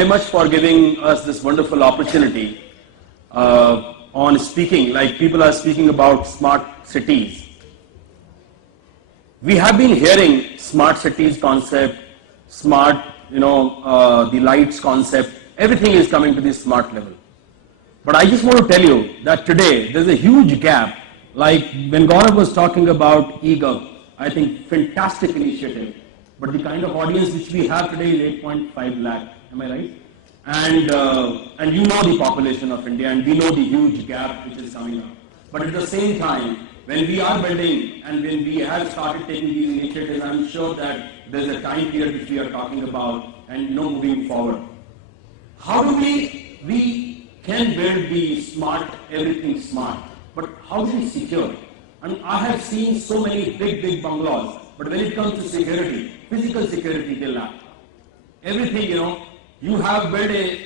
very much for giving us this wonderful opportunity on speaking, like people are speaking about smart cities. We have been hearing smart cities concept, smart, the lights concept, everything is coming to this smart level. But I just want to tell you that today there's a huge gap. Like when Gaurav was talking about eGov, I think fantastic initiative. But the kind of audience which we have today is 8.5 lakh. Am I right? And you know the population of India, and we know the huge gap which is coming up. But at the same time, when we are building and when we have started taking these initiatives, I'm sure that there's a time period which we are talking about and moving forward. How do we can build the smart, everything smart, but how do we secure it? I mean, I have seen so many big bungalows, but when it comes to security, physical security, they lack. Everything, you have built a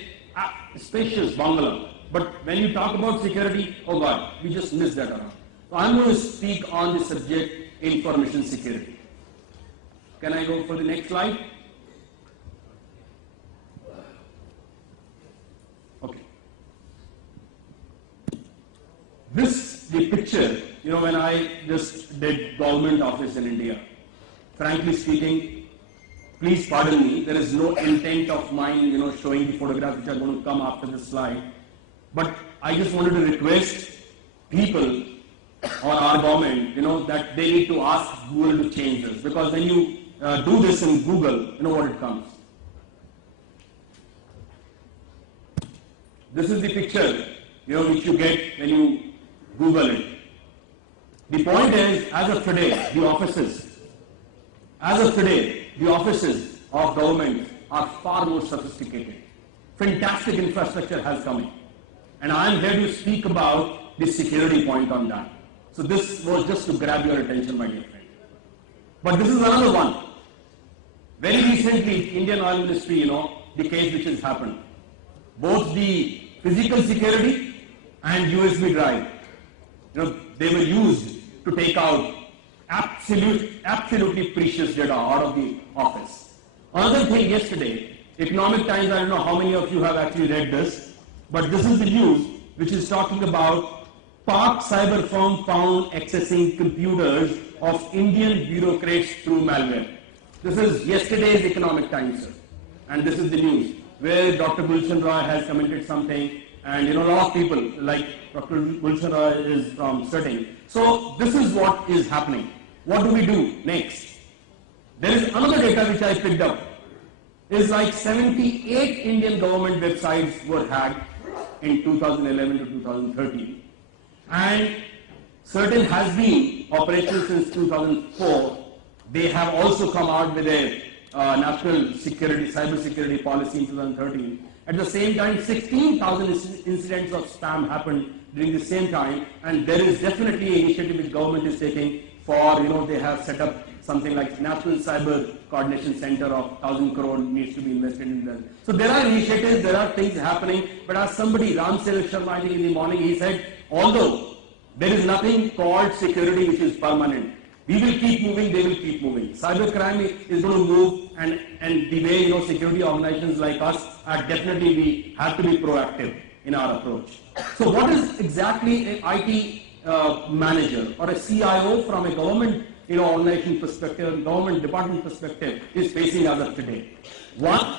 spacious bungalow, but when you talk about security, oh God, we just miss that around. So I'm going to speak on the subject, information security. Can I go for the next slide? Okay. The picture, when I just did government office in India, frankly speaking, please pardon me, there is no intent of mine, showing the photographs which are going to come after this slide. But I just wanted to request people or our government, that they need to ask Google to change this. Because when you do this in Google, you know what it comes. This is the picture, which you get when you Google it. The point is, as of today, the offices of government are far more sophisticated. Fantastic infrastructure has come in. And I am here to speak about the security point on that. So this was just to grab your attention, my dear friend. But this is another one. Very recently, Indian Oil Ministry, the case which has happened. Both the physical security and USB drive, they were used to take out absolutely precious data out of the office. Another thing yesterday, Economic Times, I don't know how many of you have actually read this, but this is the news which is talking about Pak cyber firm found accessing computers of Indian bureaucrats through malware. This is yesterday's Economic Times, sir. And this is the news where Dr. Gulshan Roy has commented something, and a lot of people like Dr. Gulshan Roy is from studying. So this is what is happening. What do we do next? There is another data which I picked up. Is like 78 Indian government websites were hacked in 2011 to 2013. And certain has been operational since 2004. They have also come out with a national security, cyber security policy in 2013. At the same time, 16,000 incidents of spam happened during the same time, and there is definitely an initiative which government is taking for, they have set up something like National Cyber Coordination Center of 1,000 crore needs to be invested in that. So there are initiatives, there are things happening, but as somebody, Sharma, I think in the morning, he said, although there is nothing called security which is permanent, we will keep moving, they will keep moving. Cybercrime is going to move, and the way, security organizations like us are definitely, we have to be proactive in our approach. So what is exactly an IT manager or a CIO from a government organization perspective, government department perspective is facing as of today? One,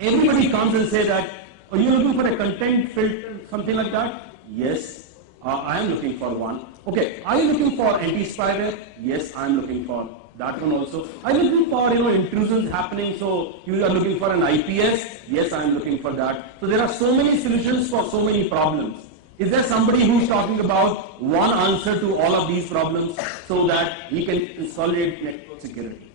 everybody comes and say that, are you looking for a content filter, something like that? Yes, I am looking for one. Okay, are you looking for anti-spyware? Yes, I am looking for that one also. Are you looking for intrusions happening, so you are looking for an IPS? Yes, I am looking for that. So there are so many solutions for so many problems. Is there somebody who is talking about one answer to all of these problems so that he can consolidate network security?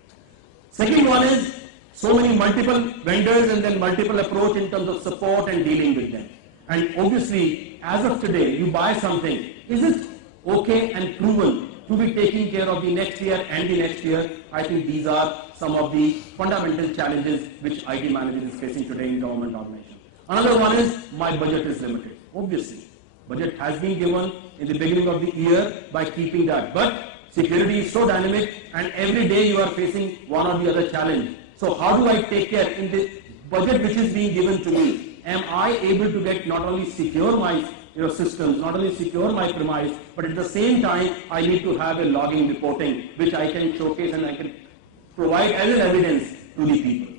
Second one is so many multiple vendors and then multiple approach in terms of support and dealing with them. And obviously, as of today, you buy something, is it okay and proven to be taking care of the next year and the next year? I think these are some of the fundamental challenges which IT management is facing today in government organizations. Another one is my budget is limited. Obviously, budget has been given in the beginning of the year by keeping that. But security is so dynamic, and every day you are facing one or the other challenge. So how do I take care in budget which is being given to me, am I able to get not only secure my systems, not only secure my premise, but at the same time I need to have a logging reporting which I can showcase and I can provide as an evidence to the people.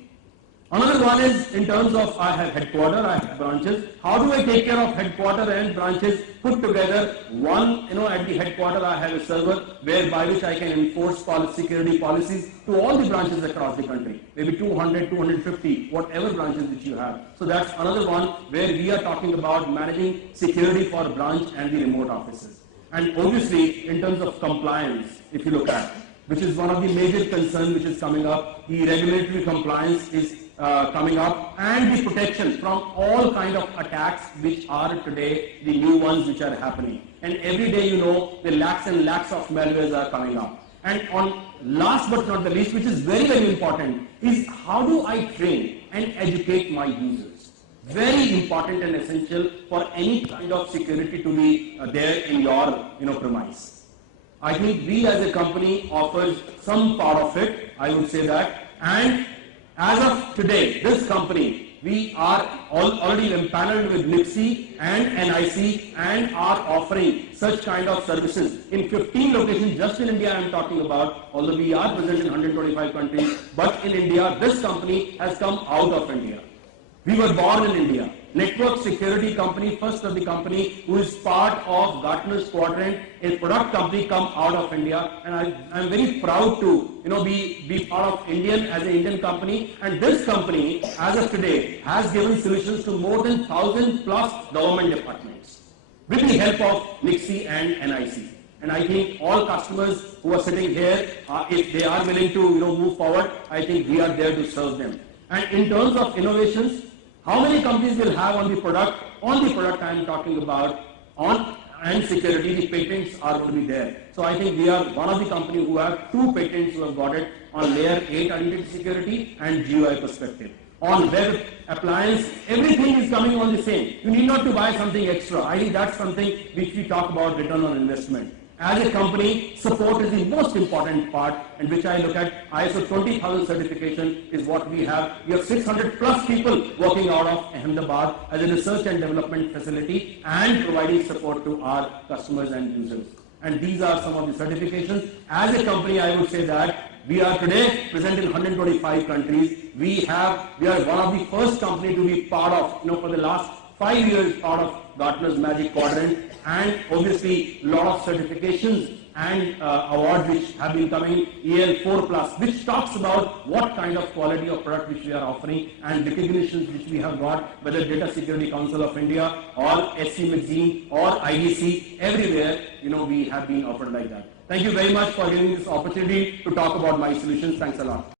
Another one is in terms of I have headquarter, I have branches. How do I take care of headquarter and branches put together? One, at the headquarter I have a server by which I can enforce security policies to all the branches across the country. Maybe 200, 250, whatever branches which you have. So that's another one where we are talking about managing security for branch and the remote offices. And obviously, in terms of compliance, if you look at, which is one of the major concerns which is coming up, the regulatory compliance is coming up, and the protection from all kind of attacks which are today the new ones which are happening. And every day, the lakhs and lakhs of malwares are coming up. And on last but not the least, which is very, very important, is how do I train and educate my users? Very important and essential for any kind of security to be there in your premise. I think we as a company offers some part of it, I would say that, and as of today, this company, we are already empaneled with NICSI and NIC and are offering such kind of services in 15 locations. Just in India I am talking about, although we are present in 125 countries, but in India, this company has come out of India. We were born in India. Network security company, first of the company who is part of Gartner's quadrant, a product company come out of India, and I'm very proud to be part of Indian as an Indian company. And this company, as of today, has given solutions to more than 1,000 plus government departments with the help of NICSI and NIC. And I think all customers who are sitting here, if they are willing to move forward, I think we are there to serve them. And in terms of innovations, how many companies will have on the product I am talking about, and security, the patents are going to be there. So I think we are one of the companies who have 2 patents who have got it on layer 8 identity security and GUI perspective. On web appliance, everything is coming on the same. You need not to buy something extra. I think that's something which we talk about return on investment. As a company, support is the most important part, and which I look at. ISO 20000 certification is what we have. We have 600 plus people working out of Ahmedabad as a research and development facility and providing support to our customers and users. And these are some of the certifications. As a company, I would say that we are today present in 125 countries. We are one of the first company to be part of, for the last 5 years, part of Gartner's Magic Quadrant, and obviously a lot of certifications and awards which have been coming, EL4+, which talks about what kind of quality of product which we are offering, and recognitions which we have got, whether Data Security Council of India or SC Magazine or IDC, everywhere, we have been offered like that. Thank you very much for giving this opportunity to talk about my solutions. Thanks a lot.